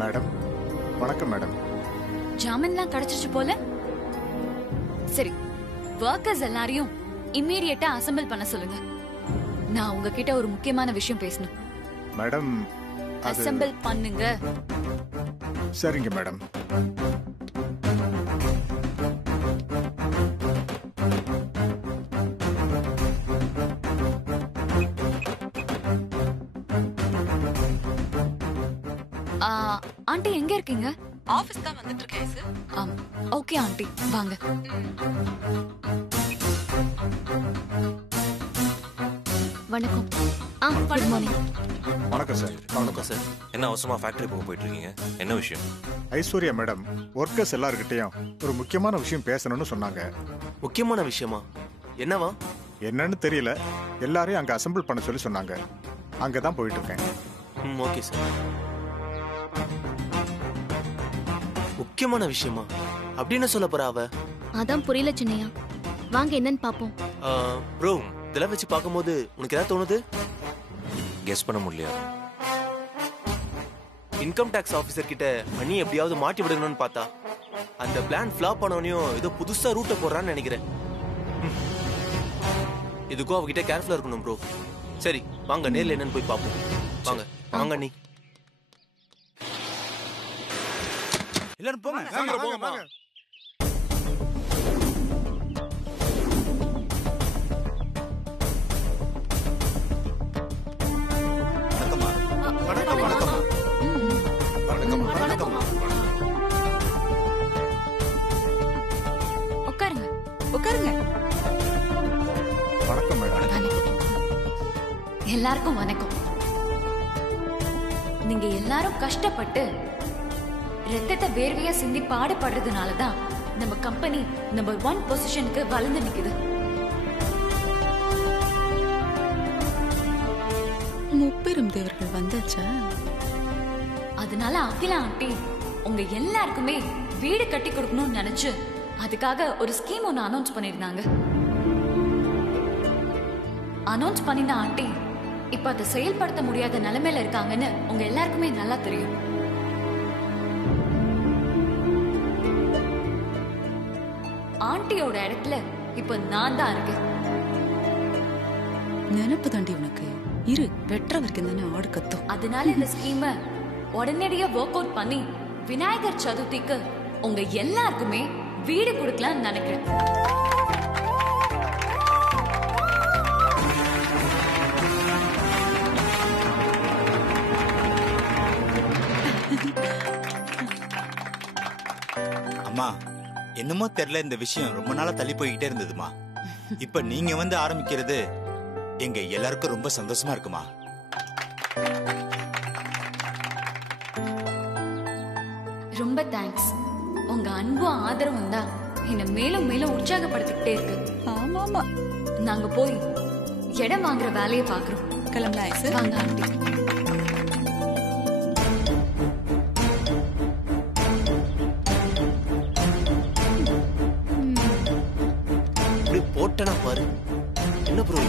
Madam வணக்கம் madam. ஜாமீன்லாம் கிடைச்சிச்சு போல. சரி, வர்க்கர்ஸ் எல்லாரையும் இம்மீடியட்டா அசெம்பிள் பண்ண சொல்லுங்க. நான் உங்ககிட்ட ஒரு முக்கியமான விஷயம் பேசணும். மேடம் அசெம்பிள் பண்ணுங்க. சரிங்க மேடம். ஆண்டி எங்க இருக்கீங்க? ஆபீஸ் தான் வந்துட்டு இருக்கேன் சார். ஓகே ஆண்டி வாங்க. வணக்கம். Good morning. வணக்கம் சார். வணக்கம் சார். என்ன அவசரமா ஃபேக்டரி போக போயிட்டு இருக்கீங்க? என்ன விஷயம்? ஐஸ்வர்யா மேடம் ஒர்க்கர்ஸ் எல்லார்கிட்டையும் ஒரு முக்கியமான விஷயம் பேசணும்னு சொன்னாங்க. முக்கியமான விஷயமா? என்னவா? என்னன்னு தெரியல. எல்லாரையும் அங்க அசெம்பிள் பண்ண சொல்லி சொன்னாங்க. அங்கதான் போயிட்டு இருக்கேன். Okay sir. முக்கியமான விஷயமா? அப்படி என்ன சொல்ல போறா அவ? அதான் புரியல சின்னையா. வாங்க என்னன்னு பாப்போம். ப்ரோ, இதெல்லாம் வச்சு பார்க்கும்போது உனக்கு ஏதாவது தோணுது? கெஸ் பண்ண முடியல. இன்கம் டாக்ஸ் ஆபீசர் கிட்ட மணி எப்படியாவது மாட்டி விடணும்னு பார்த்தா அந்த பிளான் ஃபிளாப் ஆனவனையும் ஏதோ புதுசா ரூட்டை போடுறான்னு நினைக்கிறேன். இதுக்கும் அவகிட்ட கேர்ஃபுல்லா இருக்கணும் ப்ரோ. சரி வாங்க நேர்ல என்னன்னு போய் பார்ப்போம். வாங்க வாங்க நீ எல்லாரும் போங்க. உட்காருங்க. உட்காருங்க. வணக்கம் மேடம். எல்லாருக்கும் வணக்கம். நீங்க எல்லாரும் கஷ்டப்பட்டு ரத்தத்தை வேர்வையா சிந்தி பாடுபடுறதுனாலதான் நம்ம கம்பெனி நம்பர் 1 பொசிஷனுக்கு வளர்ந்து நிக்குது. முப்பெரும் தேவர்கள் வந்தாச்சா? அதனால அகிலா ஆண்டி உங்க எல்லாருக்குமே வீடு கட்டி கொடுக்கணும்னு நினைச்சு அதுக்காக ஒரு ஸ்கீம் ஒன்னு அனௌன்ஸ் பண்ணிருந்தாங்க. அனௌன்ஸ் பண்ணின ஆண்டி இப்ப அதை செயல்படுத்த முடியாத நிலைமையில இருக்காங்கன்னு உங்க எல்லாருக்குமே நல்லா தெரியும். ஆண்டியோட இடத்துல இப்ப நான் தான் இருக்கேன். நினைப்பு தாண்டி உனக்கு இரு வெற்ற வரைக்கும் தானே ஆடு கத்தும். அதனால இந்த ஸ்கீமை உடனடியா ஒர்க் அவுட் பண்ணி விநாயகர் சதுர்த்திக்கு உங்க எல்லாருக்குமே வீடு கொடுக்கலாம்னு நினைக்கிறேன். அம்மா என்னமோ தெரியல, இந்த விஷயம் ரொம்ப நாளா தள்ளி போய்கிட்டே இருந்ததுமா. இப்ப நீங்க வந்து ஆரம்பிக்கிறது எங்க எல்லாருக்கும் ரொம்ப சந்தோஷமா இருக்குமா. ரொம்ப தேங்க்ஸ். உங்க அன்பும் ஆதரவும் தான் என்ன மேலும் மேலும் உற்சாகப்படுத்திக்கிட்டே இருக்கு. ஆமாமா. நாங்க போய் இடம் வாங்குற வேலையை பாக்குறோம். கிளம்பலாம் சார். வாங்க ஆண்டி. போட்டனா பாரு. என்ன ப்ரோ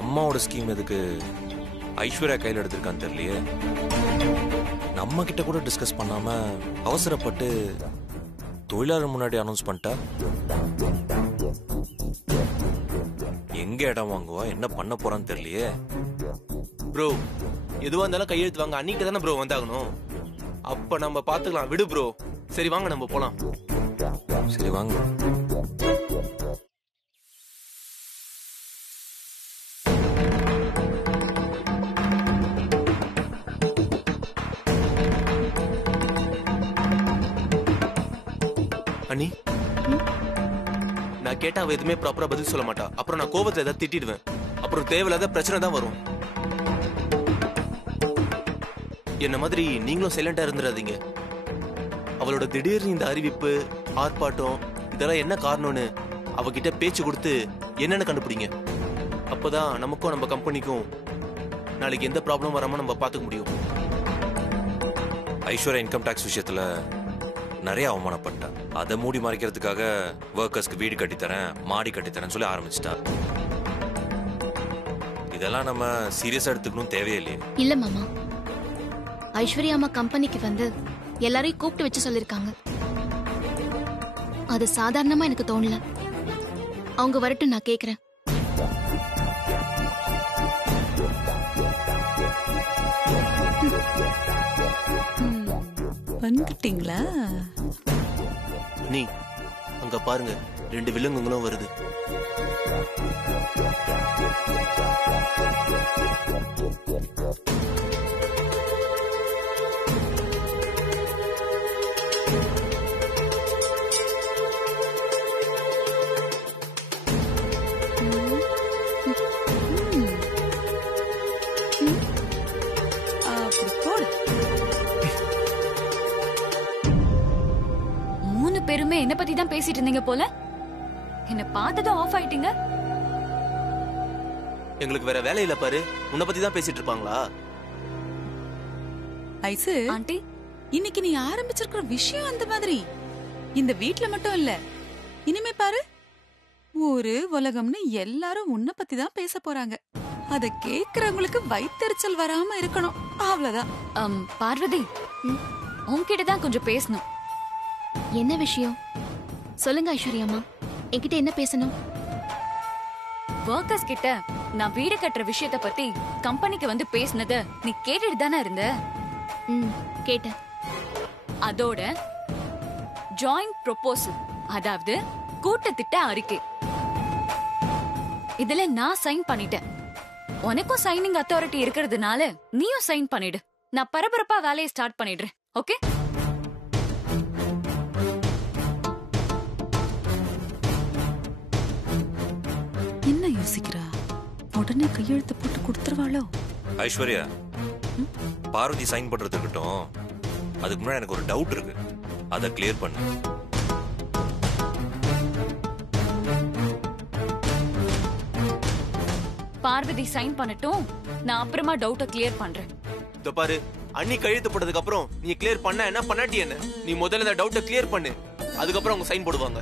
அம்மாவோட ஸ்கீம் எதுக்கு ஐஸ்வர்யா கையில் எடுத்திருக்கான்னு தெரியலையே. நம்ம கிட்ட கூட டிஸ்கஸ் பண்ணாம அவசரப்பட்டு தொழிலாளர் முன்னாடி அனௌன்ஸ் பண்ணிட்டா. எங்க இடம் வாங்குவா, என்ன பண்ண போறான்னு தெரியலையே. ப்ரோ எதுவா இருந்தாலும் கையெழுத்து வாங்க அன்னிட்டு தானே ப்ரோ வந்தாகணும். அப்ப நம்ம பாத்துக்கலாம் விடு ப்ரோ. சரி வாங்க நம்ம போலாம். சரி வாங்க. அண்ணி நான் கேட்டா அவ எதுவுமே ப்ராப்பரா பதில் சொல்ல மாட்டா. அப்புறம் நான் கோவத்துல ஏதாவது திட்டிடுவேன். அப்புறம் தேவையில்லாத பிரச்சனை தான் வரும். என்ன மாதிரி நீங்களும் சைலண்டா இருந்துடாதீங்க. அவளோட திடீர்னு இந்த அறிவிப்பு ஆர்ப்பாட்டம் இதெல்லாம் என்ன காரணம்னு அவகிட்ட பேச்சு கொடுத்து என்னன்னு கண்டுபிடிங்க. அப்பதான் நமக்கும் நம்ம கம்பெனிக்கும் நாளைக்கு எந்த ப்ராப்ளம் வராம நம்ம பாத்துக்க முடியும். ஐஸ்வர்யா இன்கம் டாக்ஸ் விஷயத்துல நிறைய அவமானப்பட்டா. அதை மூடி மறைக்கிறதுக்காக ஒர்க்கர்ஸ்க்கு வீடு கட்டித்தரேன் மாடி கட்டித்தரேன்னு சொல்லி ஆரம்பிச்சிட்டா. இதெல்லாம் நம்ம சீரியஸா எடுத்துக்கணும் தேவையில்லையே. இல்ல மாமா, ஐஸ்வர்யா அம்மா கம்பெனிக்கு வந்து எல்லாரையும் கூப்பிட்டு வச்சு சொல்லிருக்காங்க. அது சாதாரணமா எனக்கு தோணல. அவங்க வரட்டும், நான் கேக்குறேன். வந்துட்டீங்களா? நீ அங்க பாருங்க, 2 விலங்குகளும் வருது. அப்படி போடு. 3 பேருமே என்ன பத்தி தான் பேசிட்டு இருந்தீங்க போல. என்ன பார்த்ததும் ஆஃப் ஆயிட்டீங்க. எங்களுக்கு வேற வேலை இல்ல பாரு, உன்னை பத்தி தான் பேசிட்டு இருப்பாங்களா? ஐசு, ஆண்டி, இன்னைக்கு நீ ஆரம்பிச்சிருக்கிற விஷயம் அந்த மாதிரி. இந்த வீட்ல மட்டும் இல்ல, இனிமே பாரு, ஊரு உலகம்னு எல்லாரும் உன்னை பத்தி தான் பேச போறாங்க. அத கேக்குறவங்களுக்கு வயித்தெரிச்சல் வராம இருக்கணும், அவ்வளவுதான். பார்வதி, உன்கிட்ட தான் கொஞ்சம் பேசணும். என்ன விஷயம் சொல்லுங்க ஐஸ்வர்யா அம்மா, என்கிட்ட என்ன பேசணும்? ஒர்க்கர்ஸ் கிட்ட நான் வீடு கட்டுற விஷயத்த பத்தி கம்பெனிக்கு வந்து பேசினத நீ கேட்டுட்டு தானே இருந்த? கேட்டேன். அதோட ஜாயிண்ட் ப்ரொபோசல், அதாவது கூட்டத்திட்ட அறிக்கை, இதுல நான் சைன் பண்ணிட்டேன். உனக்கும் சைனிங் அத்தாரிட்டி இருக்கிறதுனால நீயும் சைன் பண்ணிடு. நான் பரபரப்பா வேலையை ஸ்டார்ட் பண்ணிடுறேன். ஓகே? என்ன யோசிக்கிறா? உடனே கையெழுத்து போட்டு கொடுத்துருவாளோ? ஐஸ்வர்யா, பார்வதி சைன் பண்றது இருக்கட்டும், அதுக்கு முன்னாடி எனக்கு ஒரு டவுட் இருக்கு, அதை கிளியர் பண்ணு. பார்வதி சைன் பண்ணட்டும், நான் அப்புறமா டவுட்டை கிளியர் பண்றேன். இதோ பாரு, அண்ணி கழுத்து போட்டதுக்கு அப்புறம் நீ கிளியர் பண்ண என்ன பண்ணாட்டி என்ன, நீ முதல்ல இந்த டவுட்டை கிளியர் பண்ணு, அதுக்கப்புறம் அவங்க சைன் போடுவாங்க.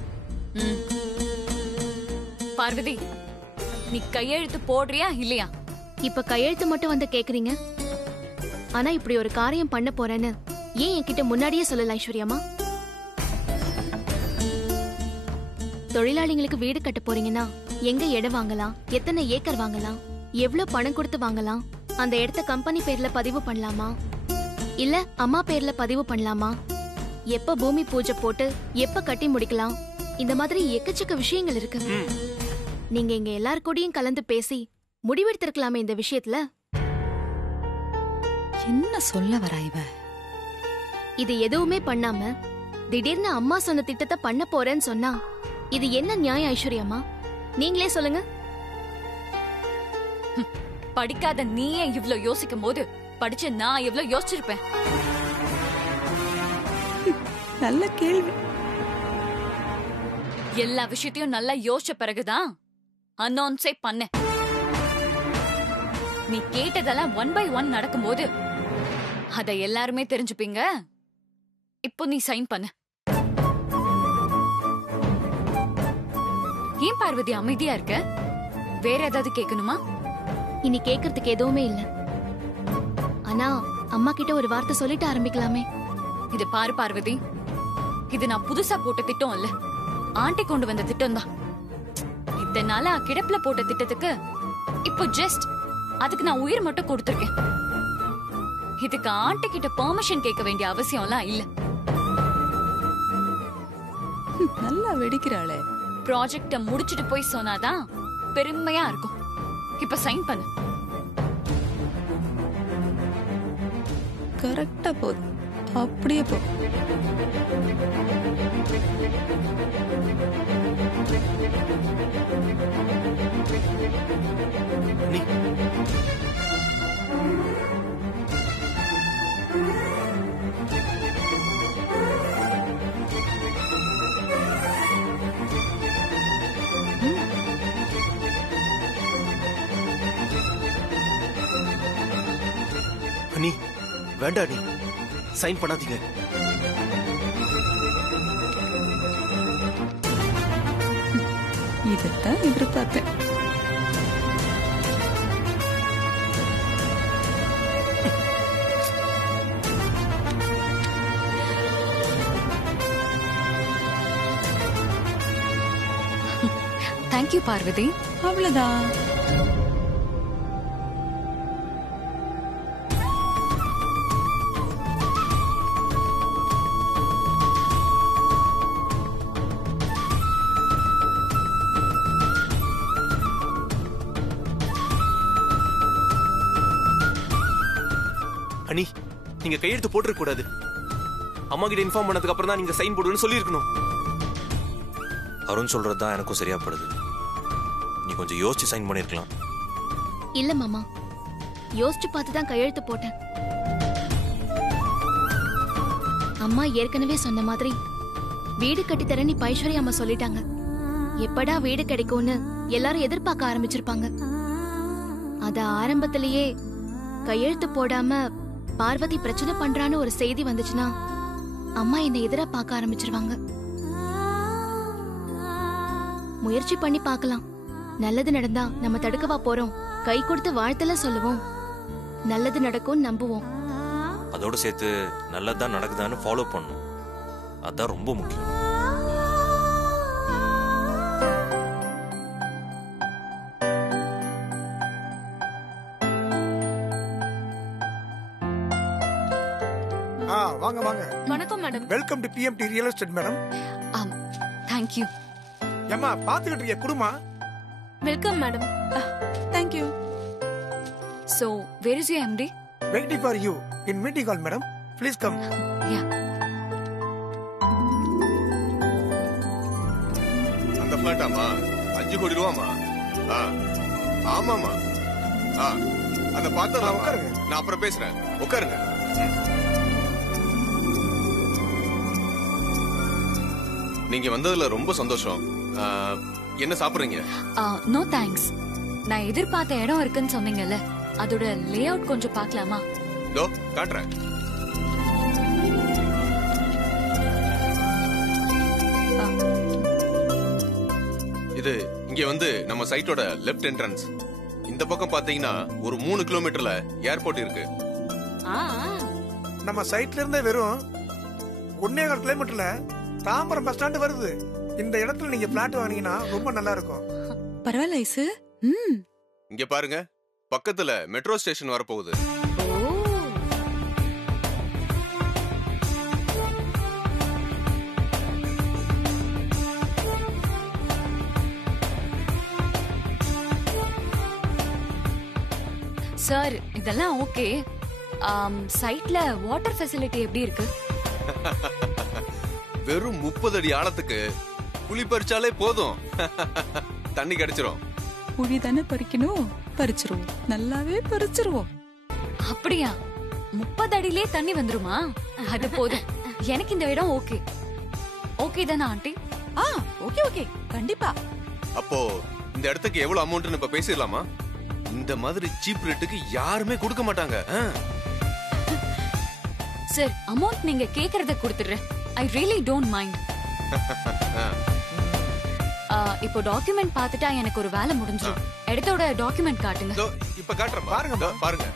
பார்வதி, நீ கையெழுத்து போடுறியா இல்லையா? இப்ப கையெழுத்து மட்டும் வந்து கேக்குறீங்க, ஆனா இப்படி ஒரு காரியம் பண்ண போறேன்னு ஏன் என்கிட்ட முன்னாடியே சொல்லல ஐஸ்வர்யாமா? தொழிலாளிகளுக்கு வீடு கட்ட போறீங்கன்னா எங்க இடம் வாங்கலாம், எத்தனை ஏக்கர் வாங்கலாம், எவ்வளவு பணம் கொடுத்து வாங்கலாம், அந்த இடத்த கம்பெனி பேர்ல பதிவு பண்ணலாமா இல்ல அம்மா பேர்ல பதிவு பண்ணலாமா, எப்ப பூமி பூஜை போட்டு எப்ப கட்டி முடிக்கலாம், இந்த மாதிரி எக்கச்சக்க விஷயங்கள் இருக்கு. நீங்க இங்க எல்லார் கூடயும் கலந்து பேசி முடிவெடுத்திருக்கலாமே இந்த விஷயத்துல. என்ன சொல்ல வரா இவ? இது எதுவுமே பண்ணாம திடீர்னு அம்மா சொன்ன திட்டத்தை பண்ண போறேன்னு சொன்னா இது என்ன நியாயம் ஐஸ்வர்யாமா? நீங்களே சொல்லுங்க. படிக்காத நீயே இவ்ளோ யோசிக்கும் போது படிச்ச நான் எவ்வளவு யோசிச்சிருப்பேன். நல்ல கேள்வி. எல்லா விஷயத்தையும் நல்லா யோசிச்ச பிறகுதான் அனௌன்ஸே பண்ண. நீ கேட்டதெல்லாம் 1 by 1 நடக்கும்போது அத எல்லாருமே தெரிஞ்சுப்பீங்க. இப்போ நீ சைன் பண்ணு. ஏன் பார்வதி அமைதியா இருக்க? வேற ஏதாவது கேட்கணுமா? இனி கேக்குறதுக்கு எதுவுமே இல்ல. ஆனா அம்மா கிட்ட ஒரு வார்த்தை சொல்லிட்டு ஆரம்பிக்கலாமே. இது பாரு பார்வதி, இது நான் புதுசா போட்ட திட்டம் இல்ல, ஆண்டி கொண்டு வந்த திட்டம் தான். இத்தனை நாளா கிடப்புல போட்ட திட்டத்துக்கு இப்போ ஜஸ்ட் அதுக்கு நான் உயிர் மட்டும் கொடுத்திருக்கேன். இதுக்கு ஆண்டி கிட்ட பெர்மிஷன் கேட்க வேண்டிய அவசியம்லாம் இல்ல. நல்லா வெடிக்கிறாளே. ப்ராஜெக்ட முடிச்சிட்டு போய் சொன்னாதான் பெருமையா இருக்கும். இப்ப சைன் பண்ணு. கரெக்டா போகுது, அப்படியே போ. நீ அண்ணி வேண்டாம், நீ சைன் பண்ணாதீங்க. இதைத்தான் எதிர்பார்த்தேன். தேங்க்யூ பார்வதி. அவ்வளவுதான். அனி, நீங்க கையெழுத்து போட்டுருக்க கூடாது. அம்மா கிட்ட இன்ஃபார்ம் பண்ணதுக்கு அப்புறம் தான் நீங்க சைன் போடுன்னு சொல்லியிருக்கணும். அருண் சொல்றது தான் எனக்கும் சரியா படுது. நீ கொஞ்சம் யோசிச்சு சைன் பண்ணிருக்கலாம். இல்ல மாமா, யோசிச்சு பார்த்து தான் கையெழுத்து போட்டேன். அம்மா ஏற்கனவே சொன்ன மாதிரி வீடு கட்டித்தரேன்னு இப்ப ஐஸ்வர்யா அம்மா சொல்லிட்டாங்க. எப்படா வீடு கிடைக்கும்னு எல்லாரும் எதிர்பார்க்க ஆரம்பிச்சிருப்பாங்க. அத ஆரம்பத்திலேயே கையெழுத்து போடாம பார்வதி பிரச்சனை பண்றான்னு ஒரு செய்தி வந்துச்சுன்னா அம்மா என்னை எதிரா பார்க்க ஆரம்பிச்சிருவாங்க. முயற்சி பண்ணி பார்க்கலாம். நல்லது நடந்தா நம்ம தடுக்கவா போறோம்? கை கொடுத்து வாழ்த்தல சொல்லுவோம். நல்லது நடக்கும் நம்புவோம். அதோட சேர்த்து நல்லதுதான் நடக்குதான்னு ஃபாலோ பண்ணணும். அதான் ரொம்ப முக்கியம். வாங்க வாங்க. வணக்கம் madam. Welcome to PMT real estate madam. Thank you. ஏம்மா பாத்துக்கிட்டு இருக்க குடுமா? Welcome madam. Thank you. So, where is your MD? Waiting for you in meeting hall madam. Please come. Yeah. அந்த பிளாட்டாமா 5 கோடி ரூபாமா? ஆமாமா. அந்த பார்த்தா உட்காருங்க. நான் அப்புறம் பேசுறேன். உட்காருங்க. நீங்க வந்ததுல ரொம்ப சந்தோஷம். என்ன சாப்பிடுறீங்க? No thanks. நான் எதிர்பார்த்த இடம் இருக்குன்னு சொன்னீங்கல்ல, அதோட லே அவுட் கொஞ்சம் பார்க்கலாமா? தோ காட்டுறேன். இது இங்க வந்து நம்ம சைட்டோட லெஃப்ட் என்ட்ரன்ஸ். இந்த பக்கம் பாத்தீங்கன்னா ஒரு 3 கிலோமீட்டர்ல ஏர்போர்ட் இருக்கு. நம்ம சைட்ல இருந்தே வெறும் 1.25 கிலோமீட்டர்ல தாம்பரம் பஸ் ஸ்டாண்ட் வருது. இந்த இடத்துல நீங்க பிளாட் வாங்குனீங்கன்னா ரொம்ப நல்லா இருக்கும். பரவாயில்ல ஐசு. இங்க பாருங்க, பக்கத்துல மெட்ரோ ஸ்டேஷன் வரப்போகுது. சார், இதெல்லாம் ஓகே. சைட்ல வாட்டர் ஃபெசிலிட்டி எப்படி இருக்கு? வெறும் 30 அடி ஆழத்துக்கு குழி பறிச்சாலே போதும். தண்ணி கிடைச்சிரும். குழி தானே பறிக்கணும், பறிச்சிருவோம். நல்லாவே பறிச்சிருவோம். அப்படியா? 30 அடியிலே தண்ணி வந்துருமா? அது போதும். எனக்கு இந்த இடம் ஓகே. ஓகே தானே ஆண்டி? ஓகே ஓகே, கண்டிப்பா. அப்போ இந்த இடத்துக்கு எவ்வளவு அமௌண்ட்னு இப்ப பேசிடலாமா? இந்த மாதிரி சீப் ரேட்டுக்கு யாருமே கொடுக்க மாட்டாங்க. சார், அமௌண்ட் நீங்க கேக்குறத கொடுத்துறேன். I really don't mind. இப்போ டாக்குமெண்ட் பார்த்துட்டா எனக்கு ஒரு வேலை முடிஞ்சிடும். இடத்தோட டாக்குமெண்ட் காட்டுங்க. இப்ப காட்டுறேன் பாருங்க. பாருங்க,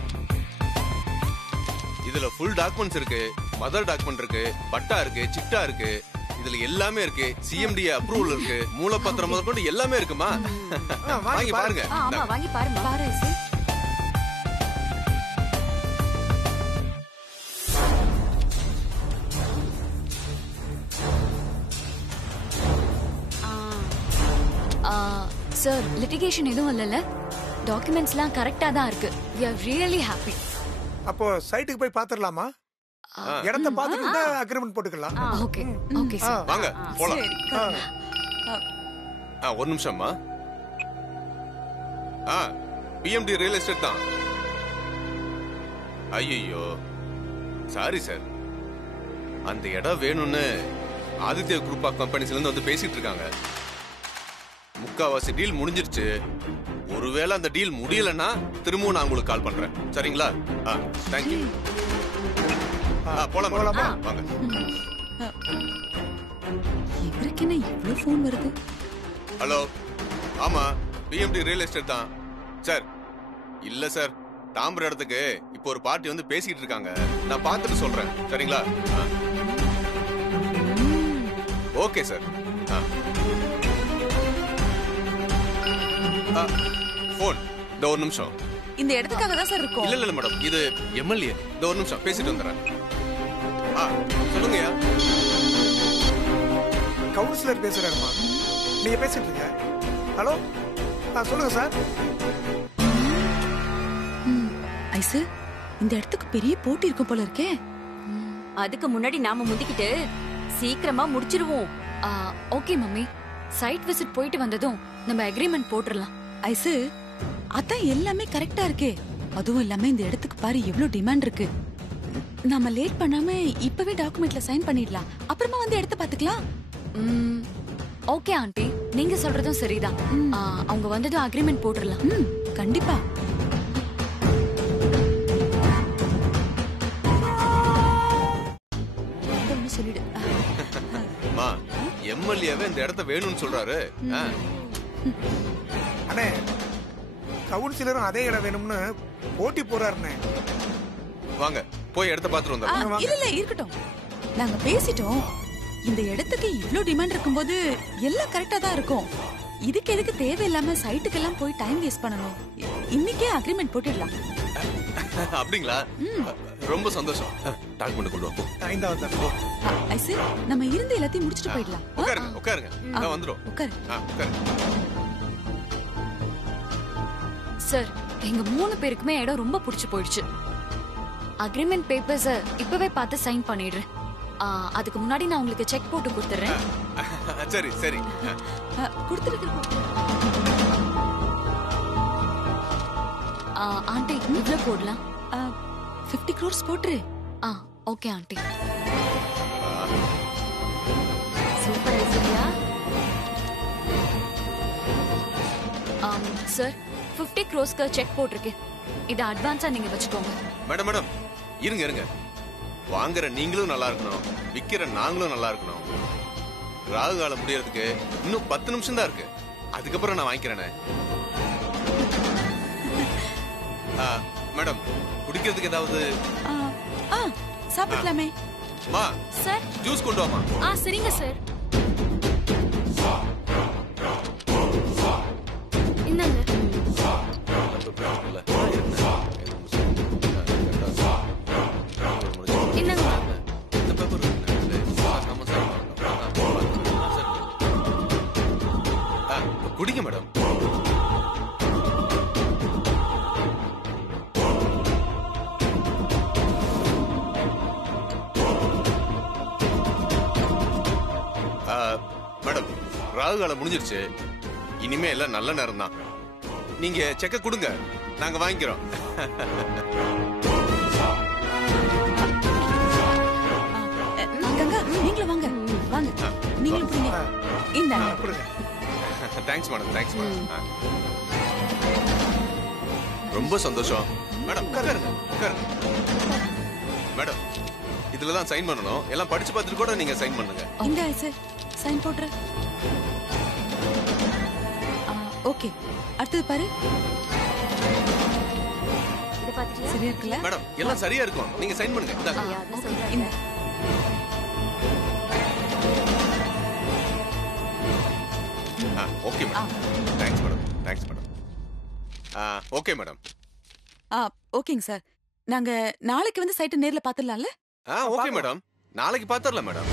இதுல ஃபுல் டாக்குமெண்ட்ஸ் இருக்கு. மதர் டாக்குமெண்ட் இருக்கு, பட்டா இருக்கு, சிட்டா இருக்கு. இதுல எல்லாமே இருக்கு. CMD அப்ரூவல் இருக்கு, மூலப்பத்திரம் முதற்கொண்டு எல்லாமே இருக்குமா? வாங்கி பாருங்க. ஆமா, வாங்கி பாருங்க. பாரு ஐசு. சார், லிட்டிகேஷன் எதுவும் இல்லைல்ல? டாக்குமெண்ட்ஸ்லாம் கரெக்டா தான் இருக்கு. We are really happy. அப்போ சைட்டுக்கு போய் பாத்துடலாமா? இடத்தை பார்த்துட்டு அக்ரிமெண்ட் போட்டுக்கலாம். Okay okay sir. வாங்க போலாம். ஒரு நிமிஷம்மா. PMT ரியல் எஸ்டேட் தான். ஐயோ சாரி சார், அந்த இடம் வேணும்னு ஆதித்ய குரூப் ஆஃப் கம்பெனிஸ்ல இருந்து வந்து பேசிட்டு இருக்காங்க. முக்காவாசி டீல் முடிஞ்சிருச்சு. ஒருவேளை அந்த டீல் முடியலன்னா திரும்பவும் நான் உங்களுக்கு கால் பண்றேன். சரிங்களா? தேங்க்யூ. போலாம் வாங்க. இவருக்கு என்ன இவ்வளவு ஃபோன் வருது? ஹலோ, ஆமா PMT ரியல் எஸ்டேட் தான் சார். இல்ல சார், தாம்பரம் இடத்துக்கு இப்போ ஒரு பார்ட்டி வந்து பேசிட்டு இருக்காங்க. நான் பார்த்துட்டு சொல்றேன். சரிங்களா? Okay sir. போன் இந்த ஒரு நிமிஷம். இந்த இடத்துக்காக தான் சார் இருக்கோம். இல்ல மேடம், இது எம்எல்ஏ. இந்த ஒரு நிமிஷம் பேசிட்டு வந்துடுறேன். சொல்லுங்கய்யா. கவுன்சிலர் பேசுறாருமா, நீங்க பேசிட்டு இருக்க. ஹலோ, சொல்லுங்க சார். ஐசு, இந்த இடத்துக்கு பெரிய போட்டி இருக்கும் போல இருக்கே. அதுக்கு முன்னாடி நாம முந்திக்கிட்டு சீக்கிரமா முடிச்சிருவோம். ஓகே மம்மி, சைட் விசிட் போயிட்டு வந்ததும் நம்ம அக்ரிமெண்ட் போட்டுடலாம். ஐசு, அதான் எல்லாமே கரெக்டா இருக்கே. அதுவும் இல்லாம இந்த இடத்துக்கு பாரு எவ்வளவு டிமாண்ட் இருக்கு. நாம லேட் பண்ணாம இப்பவே டாக்குமெண்ட்ல சைன் பண்ணிடலாம். அப்புறமா வந்து இடத்த பாத்துக்கலாம். ஓகே ஆண்டி, நீங்க சொல்றதும் சரிதான். அவங்க வந்ததும் அக்ரிமெண்ட் போட்டுடலாம். கண்டிப்பா. சொல்லிடு. எம்எல்ஏவே இந்த இடத்த வேணும்னு சொல்றாரு. அண்ணே, கவுன்சிலரும் அதே இடம் வேணும்னு போட்டி போறாருண்ணே. வாங்க போய் இடத்த பாத்துட்டு வந்துடலாம். இல்ல இருக்கட்டும், நாங்க பேசிட்டோம். இந்த இடத்துக்கு இவ்ளோ டிமாண்ட் இருக்கும்போது எல்லாம் கரெக்டா தான் இருக்கும். இதுக்கு எதுக்கு தேவையில்லாம சைட்டுக்கெல்லாம் போய் டைம் வேஸ்ட் பண்ணணும்? இன்னைக்கே அக்ரிமெண்ட் போட்டுடலாம். அப்படிங்களா? ரொம்ப சந்தோஷம். டாக்குமெண்ட் கொண்டு வா. ஐசு, நம்ம இருந்து எல்லாத்தையும் முடிச்சிட்டு போயிடலாம். உட்காருங்க. நான் வந்துரும். உட்காரு. சார், எங்க 3 பேருக்குமே இடம் ரொம்ப பிடிச்சு போயிடுச்சு. அக்ரிமெண்ட் பேப்பர்ஸ இப்பவே பார்த்து சைன் பண்ணிடுறேன். அதுக்கு முன்னாடி நான் உங்களுக்கு செக் போட்டு கொடுத்துறேன். சரி சரி. ஆண்டி, இவ்வளவு போடலாம். 50 crores போட்டுரு. Okay aunty. Super idea. Sir, 50 crores check போட்டிருக்கு. இத அட்வான்ஸா நீங்க வச்சுக்கோங்க. மேடம் இருங்க. வாங்குற நீங்களும் நல்லா இருக்கணும், விக்கிற நாங்களும் நல்லா இருக்கணும். ராகு காலம் முடியறதுக்கு இன்னும் 10 நிமிஷம் தான் இருக்கு. அதுக்கப்புறம் நான் வாங்கிக்கிறேனே. மேடம், குடிக்கிறதுக்கு ஏதாவது? சாப்பிடலாமே. மா, சார் ஜூஸ் கொண்டு வாமா. சரிங்க சார். இந்தாங்க. குடிங்க மேடம். மேடம், ராகு காலம் முடிஞ்சிருச்சு. இனிமே எல்லாம் நல்ல நேரம் தான். நீங்க செக்க கொடுங்க, நாங்க வாங்கிக்கிறோம். நீங்களும் வாங்க. நீங்களும் புரியுங்க. இந்த தேங்க்ஸ் மேடம். ரொம்ப சந்தோஷம். மேடம் உட்காருங்க. மேடம், இதுலதான் சைன் பண்ணணும். எல்லாம் படிச்சு பார்த்துட்டு கூட நீங்க சைன் பண்ணுங்க. இந்த சார் சைன் போடுற. ஓகே, அடுத்தது பாரு. இத பாத்தியா? சரியா இருக்குல்ல? மேடம், எல்லாம் சரியா இருக்கும். நீங்க சைன் பண்ணுங்க. இந்த okay madam. Thanks madam. Okay madam. ஓகேங்க சார். நாங்க நாளைக்கு வந்து சைட்டை நேர்ல பாத்துடலாம்ல? Okay madam. நாளைக்கு பாத்துடலாம் மேடம்.